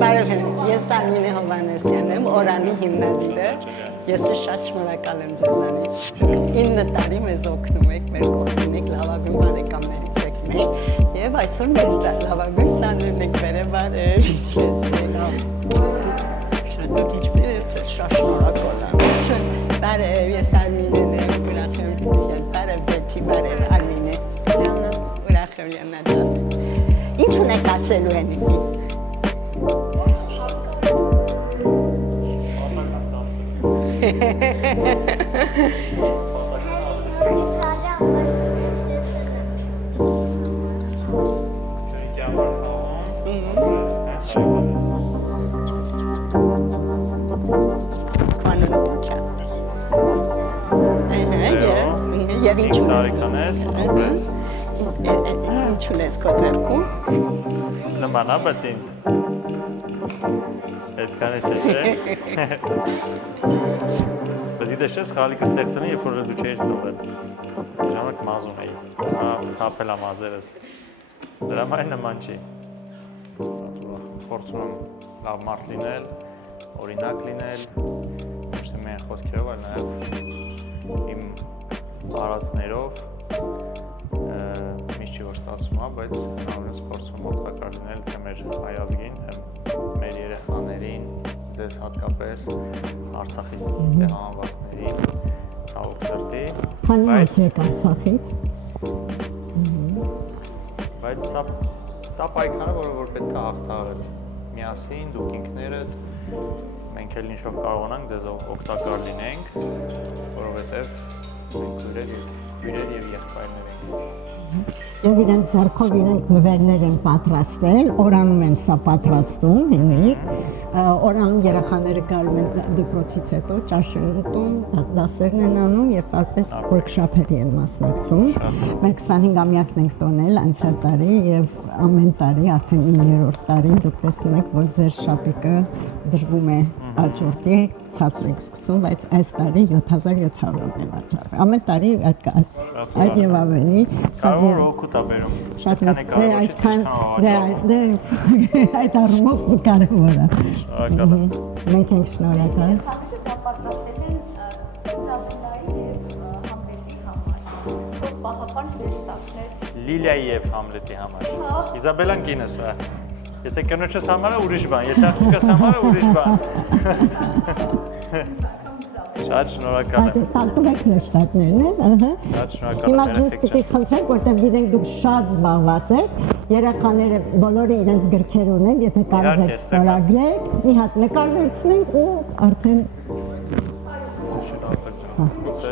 Բարև, ես Արմինե Հովհաննեսյանն եմ, Օրանի հիմնադիրը։ Ես շատ շնորհակալ եմ ձեզանից։ Դուք 9 տարի մեզ օգնում եք, մեր կողքին եք, լավագույն բարեկամներից եք մենք, եւ այսօր մեր լավագույն սաներն եք բերել, բարև, ինչպես եք։ Դուք ինչպես եք, շատ շնորհակալ եմ։ Բարև, ես Արմինեն եմ, ուրախ եմ ցույց, բարև Բեթի, բարև Արմինե։ Լիանա։ Ուրախ եմ Լիանա ջան։ Ինչ ունեք ասելու են։ Եվ ինչ տարեկանես, ապրես։ Ինչ ունես քո ձեռքում։ Նմանա, բայց ինձ։ Այդքան է չէ։ Բայց իդես չես խաղալիքը ստեղծել, երբ որ դու չէիր ծնվել։ Ժամանակ մազում էի։ Թափել եմ մազերս։ Դրա համար նման չի։ Փորձում եմ լավ մարդ լինել, օրինակ լինել, ոչ թե միայն խոսքերով, այլ նաև իմ արածներով միշտ չի որ ստացվում է, բայց հնարավորինս փորձում օգտակար լինել թե մեր հայ ազգին, թե մեր երեխաներին, ձեզ հատկապես Արցախից տեղահանվածներին, ցավոք սրտի, Քանի օր եք Արցախից։ Բայց սա պայքարը, որ պետք է հաղթահարել։ Միասին դուք ինքներդ, մենք էլ ինչով կարողանանք ձեզ օգտակար լինենք, որովհետև մենք հյուրեր եւ եղբայրներ ենք։ Եվ իրենք ձեռքով իրենք նվերներ են պատրաստել, օրանում են սա պատրաստում, հիմիկ, օրանում երեխաները գալում են դպրոցից հետո ճաշ են ուտում, դասերն են անում եւ տարբեր workshop-երի են մասնակցում։ Մենք 25-ամյակն ենք տոնել անցյալ տարի եւ ամեն տարի արդեն 9-րդ տարին դուք տեսնում եք, որ ձեր շապիկը դրվում է աճուրդի, ցածր եք սկսում, բայց այս տարի 7700-ն է վաճառվում։ Ամեն տարի այդ եւ ավելի Կարող օգուտ է բերում։ Շատ մեծ է այսքան այդ առումով կարևոր է։ Շնորհակալ եմ։ Մենք ենք շնորհակալ։ Սա պատրաստել են Իզաբելլայի եւ Համլետի համար։ Թող պահապան հրեշտակներ։ Լիլիայի եւ Համլետի համար։ Իզաբելլան կինս է։ Եթե կնոջս համար է ուրիշ բան, եթե աղջիկս համար է ուրիշ բան։ Շատ շնորհակալ եմ։ Տալտուվեք հրեշտակներն են, ըհը։ Շատ շնորհակալ եմ։ Հիմա ձեզ պիտի խնդրենք, որտեղ գիտենք դուք շատ զբաղված եք, երեխաները բոլորը իրենց գրքեր ունեն, եթե կարող եք ստորագրեք, մի հատ նկար վերցնենք ու արդեն Շնորհակալ եմ։